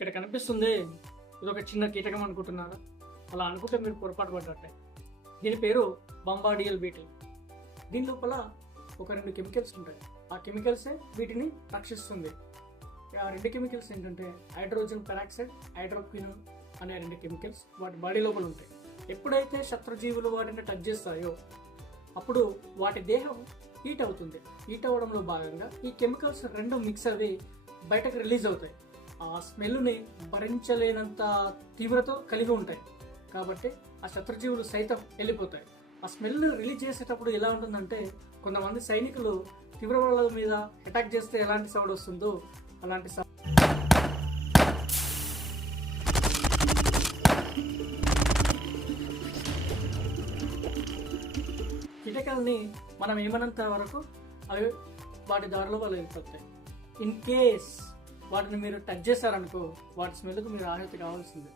ఇక్కడ కనిపిస్తుంది ఇది ఒక చిన్న కీటకం అనుకుంటున్నారా? అలా అనుకుంటే మీరు పొరపాటు పడ్డట్టే. దీని పేరు బంబాడియల్ బీటిల్. దీని లోపల ఒక 2 కెమికల్స్ ఉంటాయి. ఆ కెమికల్సే వీటిని రక్షిస్తుంది. ఆ 2 కెమికల్స్ ఏంటంటే హైడ్రోజన్ పెరాక్సైడ్, హైడ్రోక్వినోన్ అనే 2 కెమికల్స్ వాటి బాడీ లోపల ఉంటాయి. ఎప్పుడైతే శత్రుజీవులు వాటిని టచ్ చేస్తాయో అప్పుడు వాటి దేహం హీట్ అవుతుంది. హీట్ అవ్వడంలో భాగంగా ఈ కెమికల్స్ 2 మిక్స్ అవి బయటకు రిలీజ్ అవుతాయి. ఆ స్మెల్ని భరించలేనంత తీవ్రత కలిగి ఉంటాయి. కాబట్టి ఆ శత్రుజీవులు సైతం వెళ్ళిపోతాయి. ఆ స్మెల్ని రిలీజ్ చేసేటప్పుడు ఎలా ఉంటుందంటే కొంతమంది సైనికులు తీవ్రవాదుల మీద అటాక్ చేస్తే ఎలాంటి సౌండ్ వస్తుందో అలాంటి సౌండ్. కీటకాలని మనం ఏమన్నంత వరకు అవి వాటి దారిలో వాళ్ళు వెళ్ళిపోతాయి. ఇన్ కేస్ వాటిని మీరు టచ్ చేశారనుకో వాటి స్మెల్కు మీరు ఆహ్లాద కావాల్సిందే.